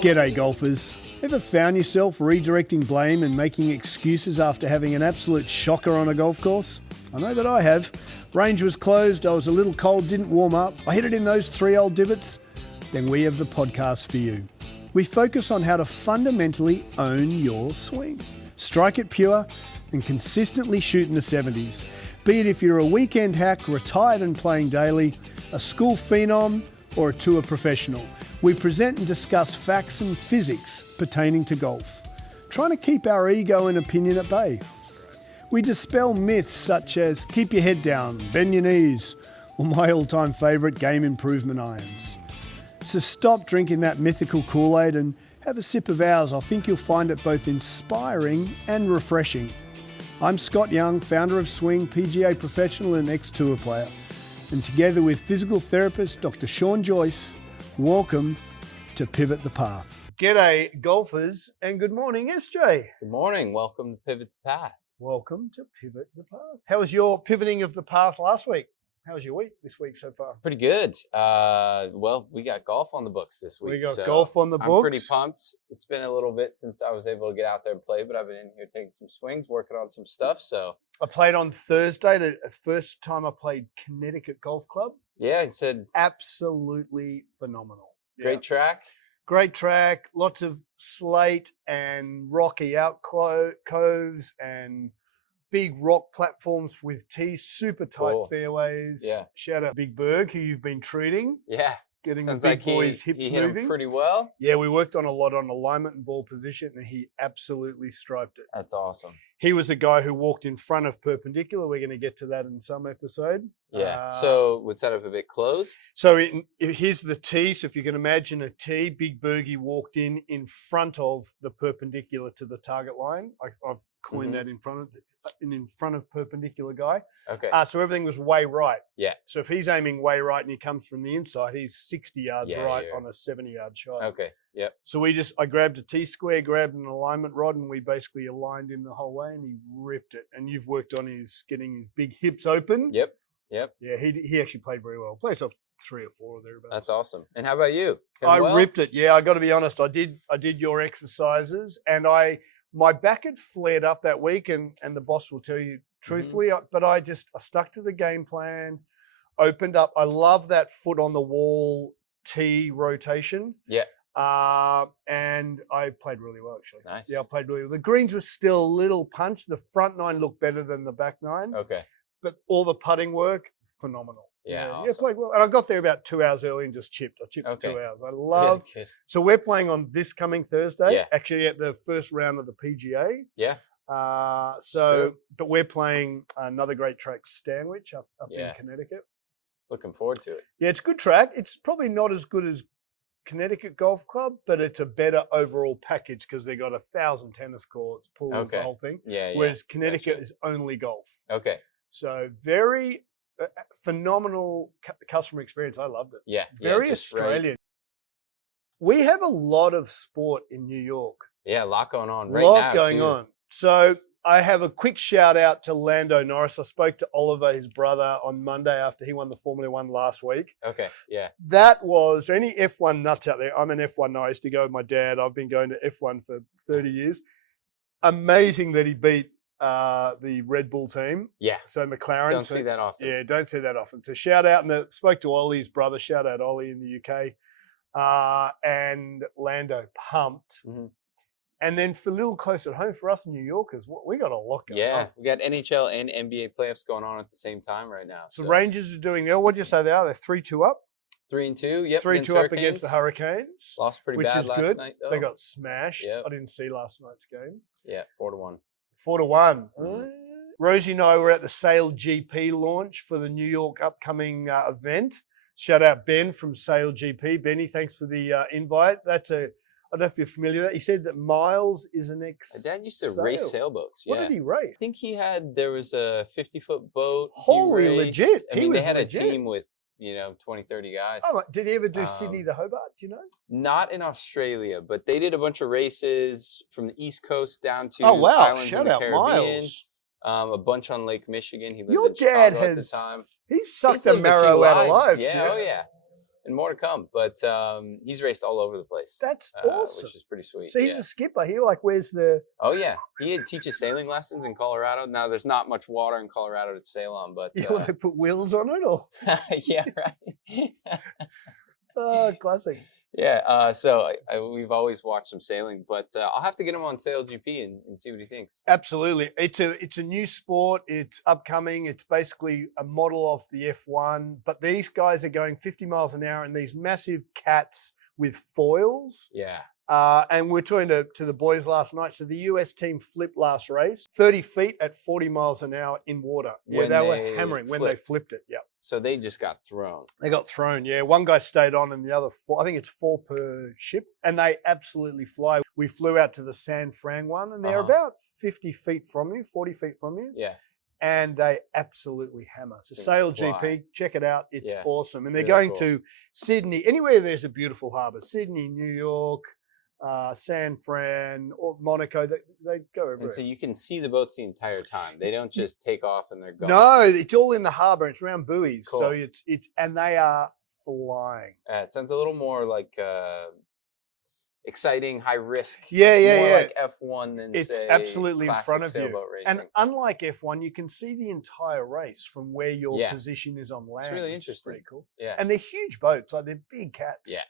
G'day golfers. Ever found yourself redirecting blame and making excuses after having an absolute shocker on a golf course? I know that I have. Range was closed, I was a little cold, didn't warm up, I hit it in those 3 old divots. Then we have the podcast for you. We focus on how to fundamentally own your swing. Strike it pure and consistently shoot in the 70s. Be it if you're a weekend hack, retired and playing daily, a school phenom, or a tour professional. We present and discuss facts and physics pertaining to golf, trying to keep our ego and opinion at bay. We dispel myths such as keep your head down, bend your knees, or my all-time favourite, game improvement irons. So stop drinking that mythical Kool-Aid and have a sip of ours. I think you'll find it both inspiring and refreshing. I'm Scott Young, founder of Swing, PGA professional and ex-tour player. And together with physical therapist Dr. Sean Joyce, welcome to Pivot the Path. G'day golfers and good morning SJ. Good morning, welcome to Pivot the Path. Welcome to Pivot the Path. How was your pivoting of the path last week? How was your week this week so far? Pretty good. Well, we got golf on the books this week. We got golf on the books. I'm pretty pumped. It's been a little bit since I was able to get out there and play, but I've been in here taking some swings, working on some stuff. So I played on Thursday, the first time I played Connecticut Golf Club. Yeah, you said absolutely phenomenal. Great track. Great track, lots of slate and rocky coves and big rock platforms with tees, super tight fairways. Yeah. Shout out Big Berg, who you've been treating. Yeah. Getting the big boys' hips he hit moving. Him pretty well. Yeah, we worked on a lot on alignment and ball position, and he absolutely striped it. That's awesome. He was the guy who walked in front of perpendicular. We're going to get to that in some episode. Yeah. So we'd set up a bit closed. So here's the tee. So if you can imagine a tee, Big Bergie walked in front of the perpendicular to the target line. I've coined that in front of perpendicular guy. Okay. So everything was way right. Yeah. So if he's aiming way right and he comes from the inside, he's 60 yards right on a 70-yard shot. Okay. Yep. So I grabbed a T-square, grabbed an alignment rod, and we basically aligned him the whole way, and he ripped it. And you've worked on getting his big hips open. Yep. Yeah, he actually played very well. Played off 3 or 4 or thereabouts. That's awesome. And how about you? Ripped it. Yeah, I got to be honest. I did your exercises, and my back had flared up that week, and the boss will tell you truthfully. But I stuck to the game plan, opened up. I love that foot on the wall tee rotation. Yeah. And I played really well actually. Nice. Yeah, I played really well. The greens were still a little punch. The front 9 looked better than the back 9. Okay. But all the putting work, phenomenal. Yeah, awesome. Yeah, played well. And I got there about 2 hours early and just chipped. I chipped for 2 hours. I love. Yeah, so we're playing on this coming Thursday. Yeah. Actually, at the first round of the PGA. Yeah. But we're playing another great track, Stanwich, up in Connecticut. Looking forward to it. Yeah, it's a good track. It's probably not as good as Connecticut Golf Club, but it's a better overall package because they got 1,000 tennis courts, pools, the whole thing. Yeah. Whereas Connecticut is only golf. Okay. So very phenomenal customer experience. I loved it. Yeah. Very Australian. Right. We have a lot of sport in New York. Yeah, a lot going on right now. A lot going on. So I have a quick shout out to Lando Norris. I spoke to Oliver, his brother, on Monday after he won the Formula One last week. Okay, yeah. That was, any F1 nuts out there, I'm an F1 nut. I used to go with my dad. I've been going to F1 for 30 years. Amazing that he beat the Red Bull team. Yeah. So McLaren. Don't see that often. Yeah, don't see that often. So shout out, and spoke to Ollie's brother. Shout out Ollie in the UK. And Lando pumped. Mm-hmm. And then for a little close at home for us New Yorkers, we got a lot going on. Yeah, we got NHL and NBA playoffs going on at the same time right now. So Rangers are doing there. What did you say they are? They're 3-2 up? 3-2, yep. 3-2 up against the Hurricanes. Lost pretty bad last night, though. They got smashed. Yep. I didn't see last night's game. Yeah, 4-1. 4-1. Rosie and I were at the Sail GP launch for the New York upcoming event. Shout out Ben from Sail GP. Benny, thanks for the invite. I don't know if you're familiar with that. He said that Miles is an ex. My dad used to race sailboats. Yeah. What did he race? I think there was a 50-foot boat. Holy legit. I mean, they had a team with, 20, 30 guys. Oh, did he ever do Sydney to Hobart? Do you know? Not in Australia, but they did a bunch of races from the East Coast down to islands in the Caribbean. Miles. A bunch on Lake Michigan. He lived Your in dad Chicago at the time. He's sucked the marrow out of life. Yeah, oh yeah. and more to come. But he's raced all over the place. That's awesome. Which is pretty sweet. So he's a skipper. He like where's the? Oh yeah, he teaches sailing lessons in Colorado. Now there's not much water in Colorado to sail on, but Will they put wheels on it or? yeah, right. Oh, classic. Yeah, so we've always watched some sailing, but I'll have to get him on Sail GP and see what he thinks. Absolutely. It's a new sport. It's upcoming. It's basically a model of the F1, but these guys are going 50 miles an hour in these massive cats with foils. Yeah. And we're talking to the boys last night. So the US team flipped last race, 30 feet at 40 miles an hour in water. Yeah, they were hammering when they flipped it. Yeah. So they just got thrown. They got thrown, yeah. One guy stayed on and the other four, I think it's 4 per ship, and they absolutely fly. We flew out to the San Fran one, and they're about 50 feet from you, 40 feet from you. Yeah. And they absolutely hammer. So Sail GP, check it out. It's awesome. And they're Really going to Sydney, anywhere there's a beautiful harbour. Sydney, New York, San Fran, or Monaco, they go everywhere. And so you can see the boats the entire time. They don't just take off and they're gone. No, it's all in the harbour. It's around buoys. Cool. So it's and they are flying. It sounds a little more like exciting, high risk. Yeah. Like F1 than it's say, absolutely in front of you. Racing. And unlike F1, you can see the entire race from where your position is on land. It's really interesting. Pretty cool. Yeah. And they're huge boats, like they're big cats. Yeah.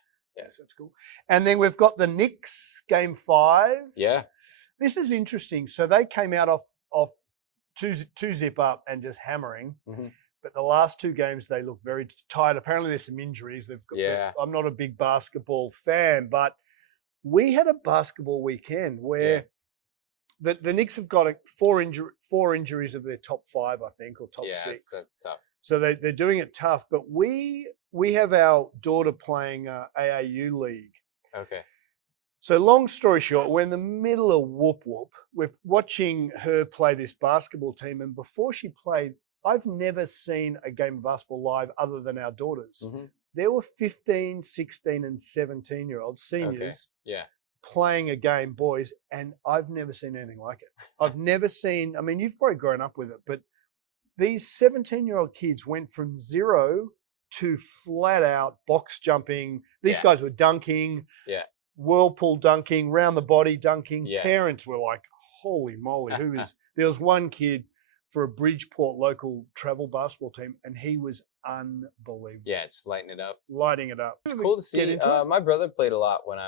So it's cool. And then we've got the Knicks game 5. Yeah. This is interesting. So they came out off two zip up and just hammering. Mm-hmm. But the last 2 games, they look very tired. Apparently there's some injuries. They've got, I'm not a big basketball fan, but we had a basketball weekend where the Knicks have got 4 injuries of their top 5, I think, or top 6. That's tough. So they're doing it tough. But we have our daughter playing AAU league. Okay. So long story short, we're in the middle of whoop whoop. We're watching her play this basketball team. And before she played, I've never seen a game of basketball live other than our daughters. Mm-hmm. There were 15, 16, and 17-year-olds, seniors, playing a game, boys, and I've never seen anything like it. I've never seen, I mean, you've probably grown up with it, but these 17-year-old kids went from 0 to flat out box jumping. These guys were dunking, whirlpool dunking, round the body dunking. Yeah. Parents were like, holy moly, there was one kid for a Bridgeport local travel basketball team, and he was unbelievable. Yeah, just lighting it up. It's cool to see. My brother played a lot when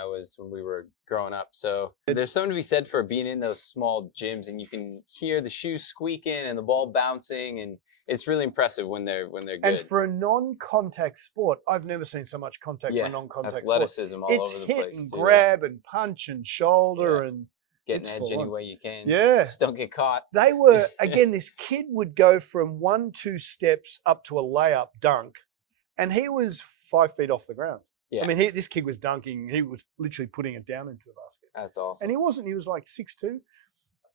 we were growing up. So there's something to be said for being in those small gyms, and you can hear the shoes squeaking and the ball bouncing, and it's really impressive when they're good. And for a non-contact sport, I've never seen so much contact for a non-contact athleticism sport. all over the place. It's hit and grab and punch and shoulder and get an edge any way you can. Yeah. Just don't get caught. They were, again, this kid would go from 1-2 steps up to a layup dunk, and he was 5 feet off the ground. Yeah. I mean, this kid was dunking. He was literally putting it down into the basket. That's awesome. And he was like 6'2".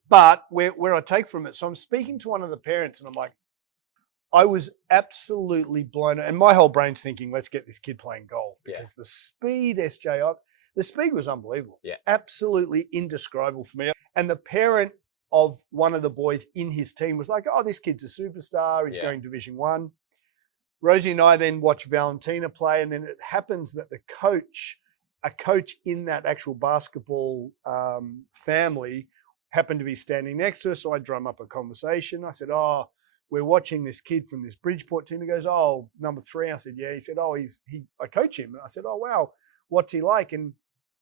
But where I take from it, so I'm speaking to one of the parents, and I'm like, I was absolutely blown. And my whole brain's thinking, let's get this kid playing golf, because the speed, the speed was unbelievable. Yeah. Absolutely indescribable for me. And the parent of one of the boys in his team was like, oh, this kid's a superstar. He's going Division 1. Rosie and I then watch Valentina play. And then it happens that a coach in that actual basketball family happened to be standing next to us. So I drum up a conversation. I said, oh, we're watching this kid from this Bridgeport team. He goes, oh, number 3. I said, yeah. He said, oh, I coach him. And I said, oh, wow, what's he like? And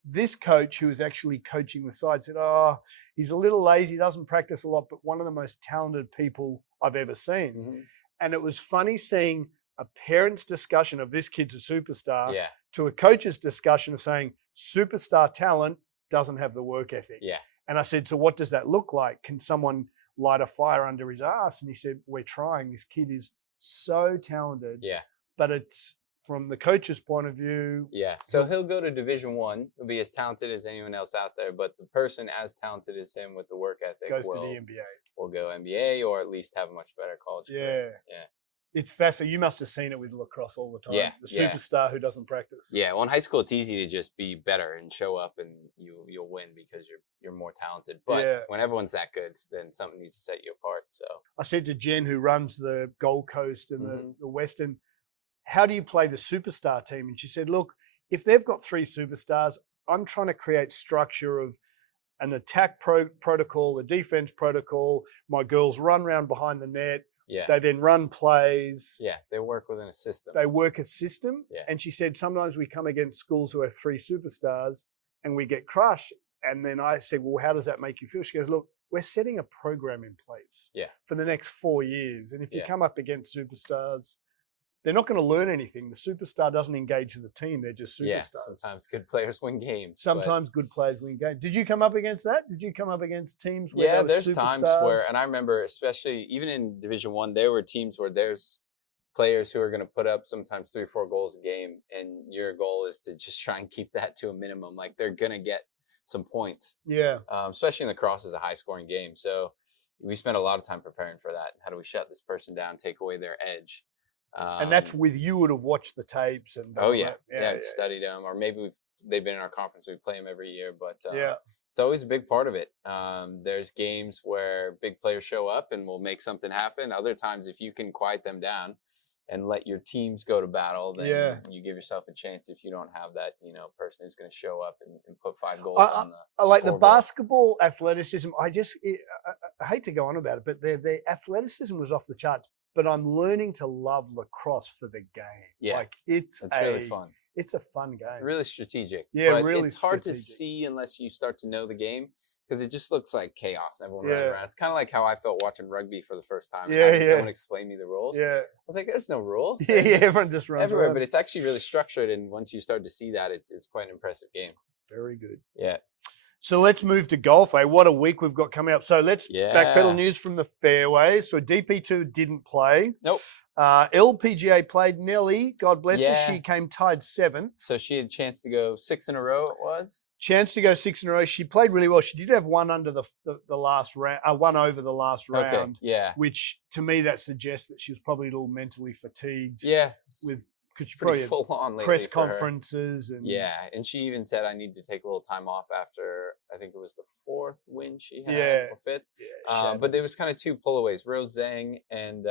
this coach, who was actually coaching the side, said, oh, he's a little lazy, doesn't practice a lot, but one of the most talented people I've ever seen. Mm-hmm. And it was funny seeing a parent's discussion of this kid's a superstar to a coach's discussion of saying superstar talent doesn't have the work ethic. Yeah. And I said, so what does that look like? Can someone light a fire under his ass? And he said, we're trying. This kid is so talented. Yeah. But it's from the coach's point of view. Yeah. So he'll go to Division 1. He'll be as talented as anyone else out there. But the person as talented as him with the work ethic goes to the NBA. Will go NBA or at least have a much better college career. Yeah. It's fascinating. You must have seen it with lacrosse all the time. Yeah, the superstar who doesn't practice. Yeah, well, in high school, it's easy to just be better and show up, and you'll win because you're more talented. But when everyone's that good, then something needs to set you apart. So I said to Jen, who runs the Gold Coast and the Western, how do you play the superstar team? And she said, look, if they've got 3 superstars, I'm trying to create structure of an attack protocol, a defense protocol. My girls run around behind the net. Yeah. They then run plays. Yeah, they work within a system. They work a system. Yeah. And she said, sometimes we come against schools who have 3 superstars and we get crushed. And then I said, well, how does that make you feel? She goes, look, we're setting a program in place for the next 4 years. And if you come up against superstars, they're not going to learn anything. The superstar doesn't engage the team. They're just superstars. Yeah, sometimes good players win games. Sometimes good players win games. Did you come up against that? Did you come up against teams where there's superstars? Times where, and I remember especially even in Division I, there were teams where there's players who are going to put up sometimes 3 or 4 goals a game, and your goal is to just try and keep that to a minimum. Like they're going to get some points. Yeah. Especially in the cross is a high scoring game. So we spent a lot of time preparing for that. How do we shut this person down, take away their edge? And that's with you would have watched the tapes and studied them, or maybe they've been in our conference. We play them every year, but yeah, it's always a big part of it. There's games where big players show up and will make something happen. Other times, if you can quiet them down and let your teams go to battle, then you give yourself a chance. If you don't have that, person who's going to show up and put 5 goals on the I like the scoreboard. basketball athleticism. I hate to go on about it, but their athleticism was off the charts. But I'm learning to love lacrosse for the game. Yeah, like it's really fun. It's a fun game. Really strategic. Yeah, but really it's hard strategic. to see unless you start to know the game, because it just looks like chaos. Everyone running around. It's kind of like how I felt watching rugby for the first time. Having someone explain me the rules. Yeah. I was like, there's no rules. Yeah, everyone just runs everywhere. around. But it's actually really structured, and once you start to see that, it's quite an impressive game. Very good. Yeah. So let's move to golf. What a week we've got coming up. So let's backpedal news from the fairways. So DP2 didn't play. Nope. LPGA played Nelly. God bless her. She came tied 7th. So she had a chance to go 6 in a row. It was chance to go 6 in a row. She played really well. She did have one under the last round, one over the last round. Okay. Yeah. Which to me that suggests that she was probably a little mentally fatigued. Yeah. Because she pretty probably full on lately press for her. conferences and and she even said I need to take a little time off after I think it was the 4th win she had or 5th. Yeah, but there was kind of 2 pullaways. Rose Zhang and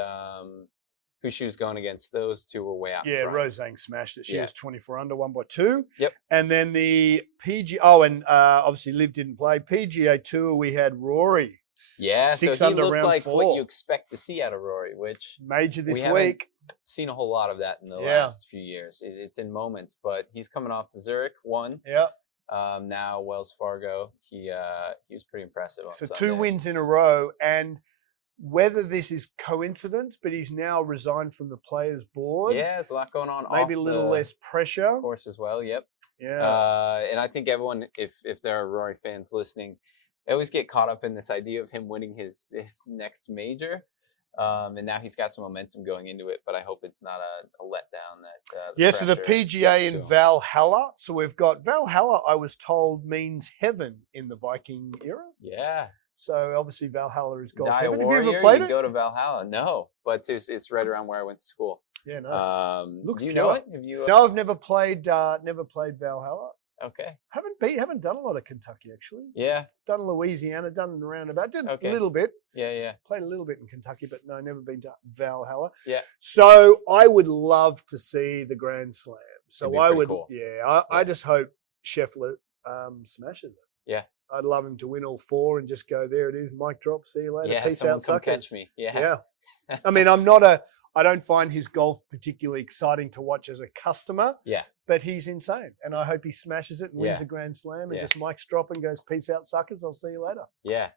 who she was going against, those 2 were way out. Yeah, front. Rose Zhang smashed it. She was 24 under, 1 by 2. Yep. And then the obviously Liv didn't play. PGA Tour, we had Rory. Yeah, 6 so he under looked round like 4. what you expect to see out of Rory, which major this we week. Seen a whole lot of that in the last few years. It's in moments, but he's coming off the Zurich one. Yeah. Now Wells Fargo, he was pretty impressive on Sunday. 2 wins in a row, and whether this is coincidence, but he's now resigned from the players' board. Yeah, there's a lot going on. Maybe off a little less pressure. Of course, as well. Yep. Yeah. And I think everyone, if there are Rory fans listening, they always get caught up in this idea of him winning his next major. And now he's got some momentum going into it, but I hope it's not a letdown. That so the PGA in Valhalla. So we've got Valhalla, I was told, means heaven in the Viking era. Yeah. So obviously Valhalla is golf Die heaven. a warrior, Have you ever played it? Go to Valhalla. No, but it's right around where I went to school. Yeah, nice. Do you know it? Have you? No, I've never played Valhalla. Okay. Haven't done a lot of Kentucky actually. Yeah. Done Louisiana, done around about. Did Okay. a little bit. Yeah. Played a little bit in Kentucky, but no, never been to Valhalla. Yeah. So I would love to see the Grand Slam. So I would, cool. I just hope Scheffler smashes it. Yeah. I'd love him to win all 4 and just go, there it is, mic drop, see you later. Yeah, Peace someone out, come suckers. catch me. Yeah. I mean, I don't find his golf particularly exciting to watch as a customer. Yeah. But he's insane. And I hope he smashes it and wins a Grand Slam and just mics drop and goes, peace out, suckers. I'll see you later. Yeah.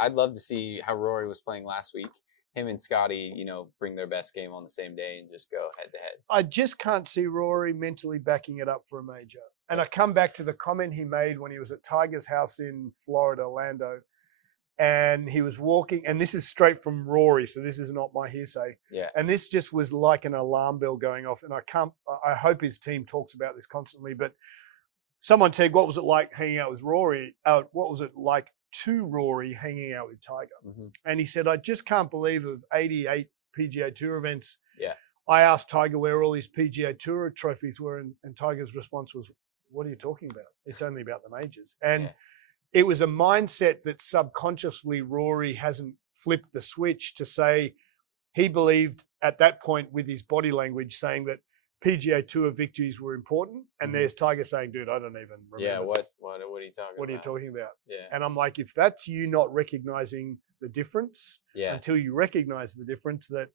I'd love to see how Rory was playing last week. Him and Scotty, bring their best game on the same day and just go head to head. I just can't see Rory mentally backing it up for a major. And I come back to the comment he made when he was at Tiger's house in Florida, Orlando. And he was walking, and this is straight from Rory, so this is not my hearsay. Yeah. And this just was like an alarm bell going off. And I hope his team talks about this constantly. But someone said, what was it like hanging out with Rory? What was it like to Rory hanging out with Tiger? Mm-hmm. And he said, I just can't believe of 88 PGA Tour events. Yeah. I asked Tiger where all his PGA Tour trophies were, and Tiger's response was, what are you talking about? It's only about the majors. And it was a mindset that subconsciously Rory hasn't flipped the switch to say he believed at that point with his body language saying that PGA Tour victories were important. And Mhm. there's Tiger saying, dude, I don't even remember. Yeah, what are you talking about? What are you talking about? Yeah. And I'm like, if that's you not recognizing the difference Yeah. until you recognize the difference, that,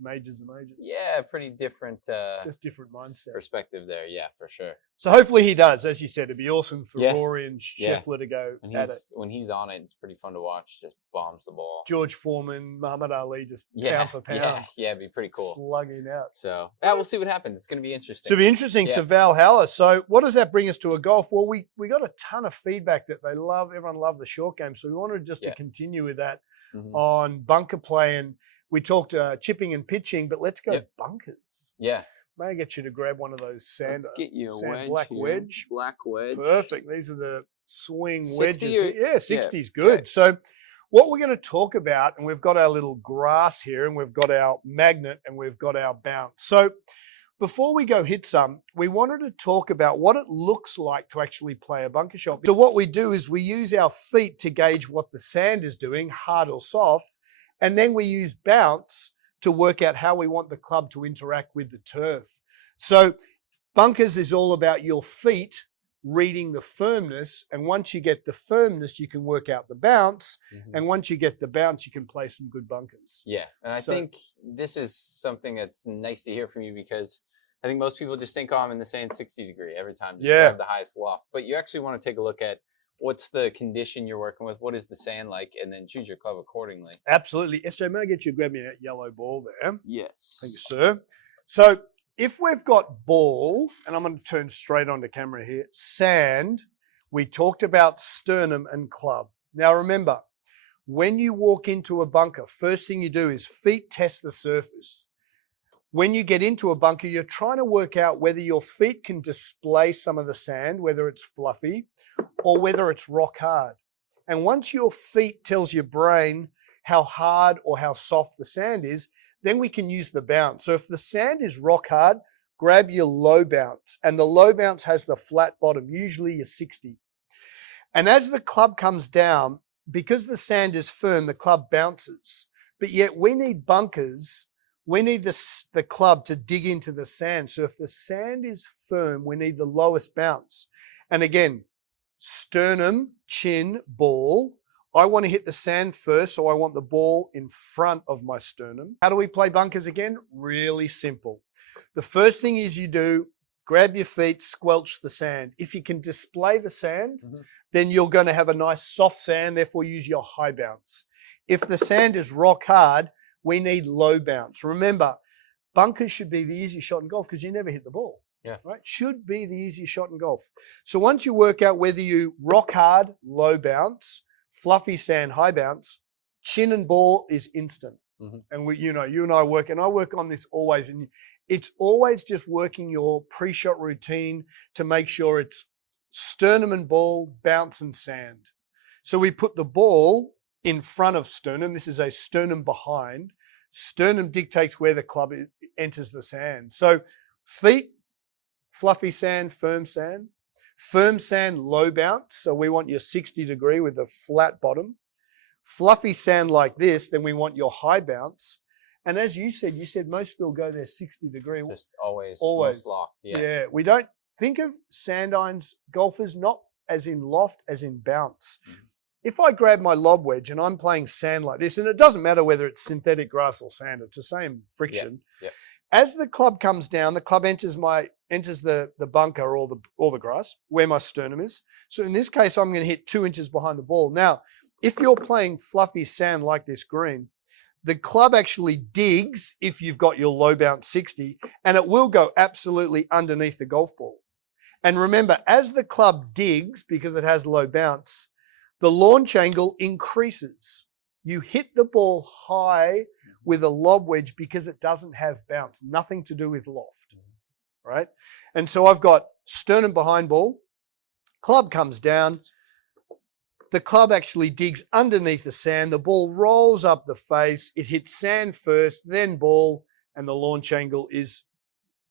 majors are majors. Yeah, pretty different Just different mindset. perspective there. Yeah, for sure. So hopefully he does. As you said, it'd be awesome for Yeah. Rory and Yeah. Scheffler to go And at it. when he's on it, it's pretty fun to watch. Just bombs the ball. George Foreman, Muhammad Ali, just pound for pound. Yeah, it'd be pretty cool. Slugging out. So we'll see what happens. It's going to be interesting. It's going to be interesting. Yeah. So Valhalla. So what does that bring us to a golf? Well, we got a ton of feedback that they love. Everyone loved the short game. So we wanted just to continue with that on bunker play. And we talked chipping and pitching, but let's go bunkers. Yeah. May I get you to grab one of those sand? Let's get you a wedge. Black here. wedge. Black wedge. Perfect. These are the swing 60 wedges. Yeah, 60 is good. Okay. So what we're going to talk about, and we've got our little grass here, and we've got our magnet, and we've got our bounce. So before we go hit some, we wanted to talk about what it looks like to actually play a bunker shot. So what we do is we use our feet to gauge what the sand is doing, hard or soft, and then we use bounce to work out how we want the club to interact with the turf. So bunkers is all about your feet reading the firmness, and once you get the firmness, you can work out the bounce, and once you get the bounce, you can play some good bunkers. Yeah, and I think this is something that's nice to hear from you, because I think most people just think, I'm in the sand 60 degree every time, just grab the highest loft. But you actually want to take a look at what's the condition you're working with, what is the sand like, and then choose your club accordingly. Absolutely. SJ, may I get you to grab me that yellow ball there? Yes. Thank you, sir. So if we've got ball, and I'm going to turn straight onto camera here, sand, we talked about sternum and club. Now remember, when you walk into a bunker, first thing you do is feet test the surface. When you get into a bunker, you're trying to work out whether your feet can display some of the sand, whether it's fluffy or whether it's rock hard. And once your feet tells your brain how hard or how soft the sand is, then we can use the bounce. So if the sand is rock hard, grab your low bounce. And the low bounce has the flat bottom, usually your 60. And as the club comes down, because the sand is firm, the club bounces. But yet we need bunkers. We need the club to dig into the sand. So if the sand is firm, we need the lowest bounce. And again, sternum, chin, ball. I want to hit the sand first, so I want the ball in front of my sternum. How do we play bunkers again? Really simple. The first thing is you do, grab your feet, squelch the sand. If you can display the sand, then you're going to have a nice soft sand, therefore use your high bounce. If the sand is rock hard, we need low bounce. Remember, bunkers should be the easiest shot in golf because you never hit the ball. Yeah. Right? Should be the easiest shot in golf. So once you work out whether you rock hard, low bounce, fluffy sand, high bounce, chin and ball is instant. And you and I work, and I work on this always. And it's always just working your pre-shot routine to make sure it's sternum and ball, bounce and sand. So we put the ball in front of sternum. This is a sternum behind. Sternum dictates where the club enters the sand. So feet, fluffy sand, firm sand. Firm sand, low bounce. So we want your 60 degree with a flat bottom. Fluffy sand like this, then we want your high bounce. And as you said most people go there 60 degree. Just always. Most loft. Yeah. We don't think of sand irons golfers not as in loft, as in bounce. If I grab my lob wedge and I'm playing sand like this, and it doesn't matter whether it's synthetic grass or sand, it's the same friction. As the club comes down, the club enters the bunker or the grass where my sternum is. So in this case, I'm going to hit 2 inches behind the ball. Now, if you're playing fluffy sand like this green, the club actually digs if you've got your low bounce 60, and it will go absolutely underneath the golf ball. And remember, as the club digs, because it has low bounce, the launch angle increases. You hit the ball high with a lob wedge because it doesn't have bounce, nothing to do with loft, right? And so I've got sternum behind ball, club comes down, the club actually digs underneath the sand, the ball rolls up the face, it hits sand first, then ball, and the launch angle is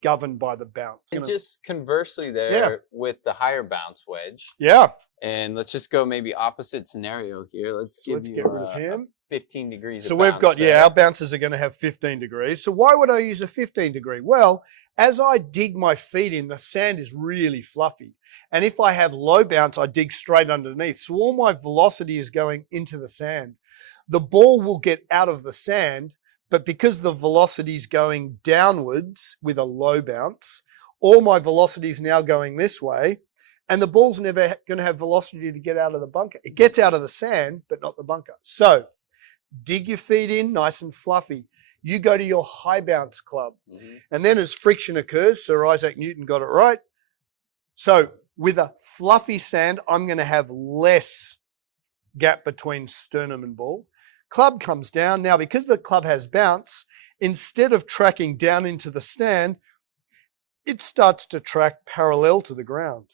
governed by the bounce. And just conversely there with the higher bounce wedge. Yeah. And let's just go maybe opposite scenario here. Let's get rid of him. 15 degrees So of we've bounce got, there. our bouncers are going to have 15 degrees. So why would I use a 15 degree? Well, as I dig my feet in, the sand is really fluffy. And if I have low bounce, I dig straight underneath. So all my velocity is going into the sand. The ball will get out of the sand, but because the velocity is going downwards with a low bounce, all my velocity is now going this way. And the ball's never going to have velocity to get out of the bunker. It gets out of the sand, but not the bunker. So dig your feet in nice and fluffy. You go to your high bounce club. And then as friction occurs, Sir Isaac Newton got it right. So with a fluffy sand, I'm going to have less gap between sternum and ball. Club comes down. Now, because the club has bounce, instead of tracking down into the stand, it starts to track parallel to the ground.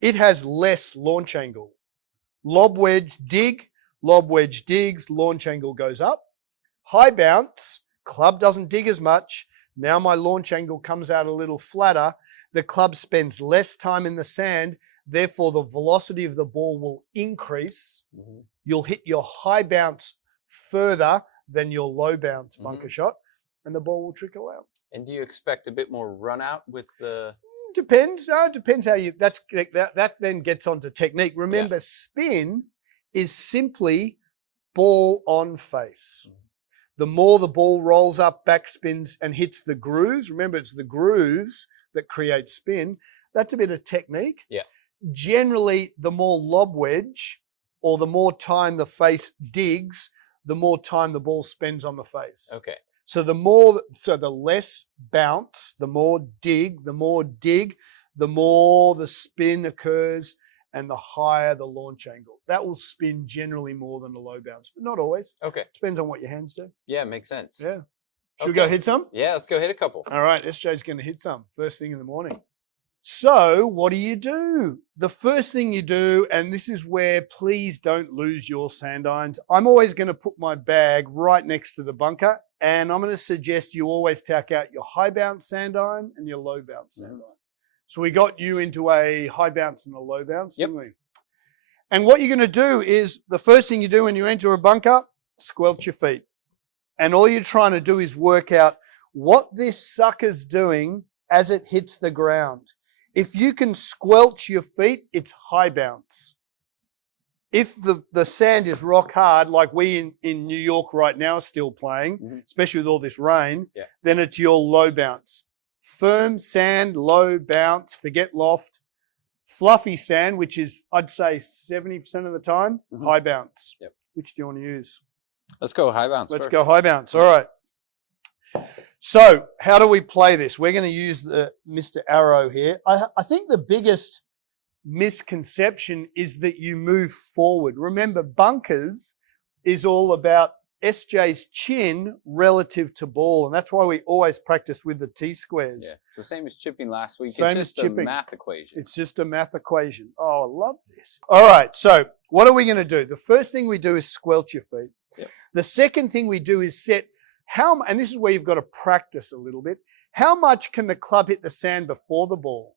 It has less launch angle. Lob wedge, dig, lob wedge digs, launch angle goes up. High bounce, club doesn't dig as much. Now my launch angle comes out a little flatter. The club spends less time in the sand. Therefore, the velocity of the ball will increase. You'll hit your high bounce further than your low bounce bunker shot, and the ball will trickle out. And do you expect a bit more run out with the... Depends. No, it depends how you. That then gets onto technique. Remember, spin is simply ball on face. The more the ball rolls up, back spins, and hits the grooves. Remember, it's the grooves that create spin. That's a bit of technique. Yeah. Generally, the more lob wedge, or the more time the face digs, the more time the ball spends on the face. Okay. So the less bounce, the more dig, the more the spin occurs, and the higher the launch angle. That will spin generally more than a low bounce, but not always. Okay. Depends on what your hands do. Yeah, makes sense. Yeah. Should we go hit some? Yeah, let's go hit a couple. All right, SJ's going to hit some first thing in the morning. So what do? The first thing you do, and this is where please don't lose your sand irons. I'm always going to put my bag right next to the bunker, and I'm going to suggest you always tack out your high bounce sand iron and your low bounce sand iron. So we got you into a high bounce and a low bounce, didn't we? And what you're going to do is the first thing you do when you enter a bunker, squelch your feet. And all you're trying to do is work out what this sucker's doing as it hits the ground. If you can squelch your feet, it's high bounce. If the sand is rock hard, like we in New York right now are still playing, especially with all this rain, then it's your low bounce. Firm sand, low bounce, forget loft. Fluffy sand, which is, I'd say 70% of the time, high bounce. Which do you want to use? Let's go high bounce Let's first. go high bounce. All right. So how do we play this? We're going to use the Mr. Arrow here. I think the biggest misconception is that you move forward. Remember, bunkers is all about SJ's chin relative to ball, and that's why we always practice with the T-squares. Yeah. So same as chipping last week. Same it's just as chipping. a math equation. It's just a math equation. Oh, I love this. All right, so what are we going to do? The first thing we do is squelch your feet. The second thing we do is set and this is where you've got to practice a little bit, how much can the club hit the sand before the ball?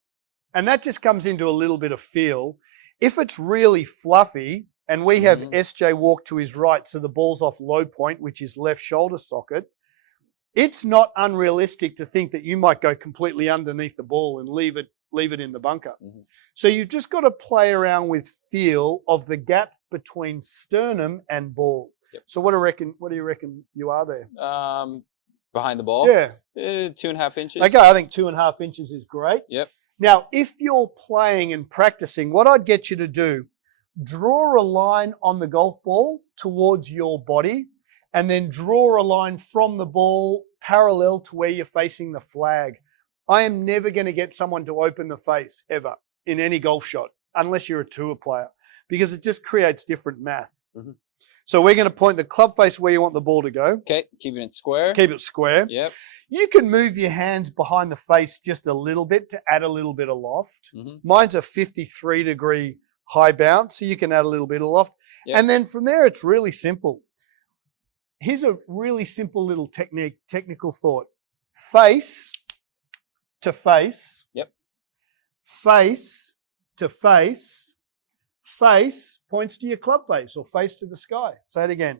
And that just comes into a little bit of feel. If it's really fluffy, and we have SJ walk to his right, so the ball's off low point, which is left shoulder socket, it's not unrealistic to think that you might go completely underneath the ball and leave it in the bunker. So you've just got to play around with feel of the gap between sternum and ball. So what do you reckon you are there? Behind the ball? Yeah. 2.5 inches. Okay, I think 2.5 inches is great. Yep. Now, if you're playing and practicing, what I'd get you to do, draw a line on the golf ball towards your body, and then draw a line from the ball parallel to where you're facing the flag. I am never going to get someone to open the face ever in any golf shot, unless you're a tour player, because it just creates different math. So we're going to point the club face where you want the ball to go. Okay, keeping it square. Keep it square. Yep. You can move your hands behind the face just a little bit to add a little bit of loft. Mine's a 53-degree high bounce, so you can add a little bit of loft. And then from there, it's really simple. Here's a really simple little technical thought. Face to face. Face to face. Face points to your club face or face to the sky. Say it again.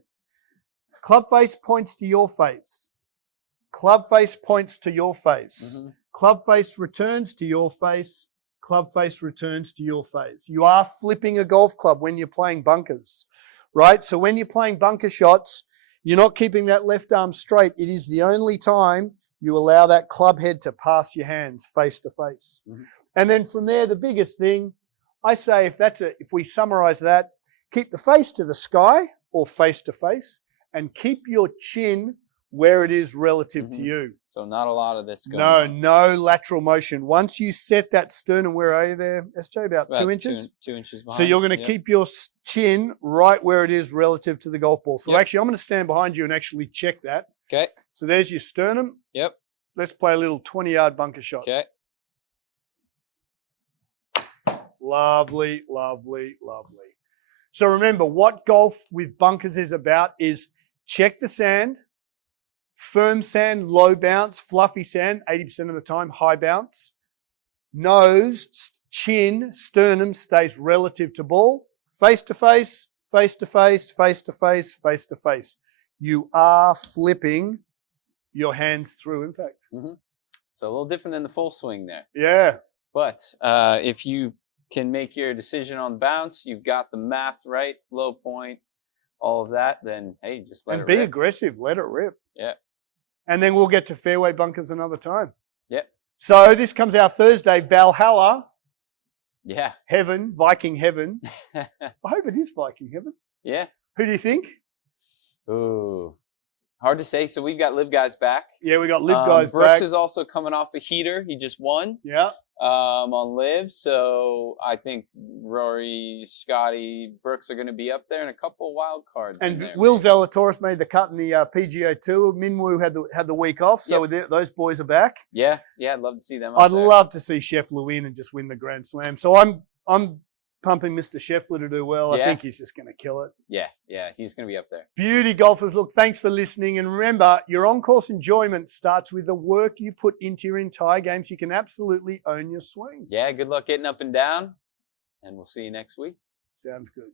Club face points to your face. Club face points to your face. Mhm. Club face returns to your face. Club face returns to your face. You are flipping a golf club when you're playing bunkers, right? So when you're playing bunker shots, you're not keeping that left arm straight. It is the only time you allow that club head to pass your hands face to face. Mhm. And then from there, the biggest thing, I say if we summarize that, keep the face to the sky or face to face and keep your chin where it is relative to you. So not a lot of this going on. No lateral motion. Once you set that sternum, where are you there, SJ? About 2 inches? 2 inches behind. So you're going to keep your chin right where it is relative to the golf ball. So actually, I'm going to stand behind you and actually check that. Okay. So there's your sternum. Yep. Let's play a little 20-yard bunker shot. Okay. Lovely, lovely, lovely. So remember, what golf with bunkers is about is check the sand, firm sand, low bounce, fluffy sand, 80% of the time, high bounce. Nose, chin, sternum stays relative to ball. Face to face, face to face, face to face, face to face. You are flipping your hands through impact. Mm-hmm. So a little different than the full swing there. Yeah. But if you can make your decision on bounce, you've got the math right, low point, all of that, then hey, just let it rip. And be aggressive, let it rip. Yeah. And then we'll get to fairway bunkers another time. Yep. So this comes out Thursday, Valhalla. Yeah. Heaven, Viking heaven. I hope it is Viking heaven. Yeah. Who do you think? Ooh. Hard to say. So we've got Live Guys back. Yeah, we got Live Guys Brooks back. is also coming off a heater. He just won. Yeah. On Live. So I think Rory, Scotty, Brooks are going to be up there and a couple wild cards. And there, Will Zalatoris made the cut in the PGA Tour. Minwoo had the week off, so those boys are back. Yeah, I'd love to see them. I'd love to see Scheffler win and just win the Grand Slam. So I'm pumping Mr. Scheffler to do well. I think he's just going to kill it. Yeah, he's going to be up there. Beauty golfers, look, thanks for listening. And remember, your on-course enjoyment starts with the work you put into your entire game so you can absolutely own your swing. Yeah, good luck getting up and down, and we'll see you next week. Sounds good.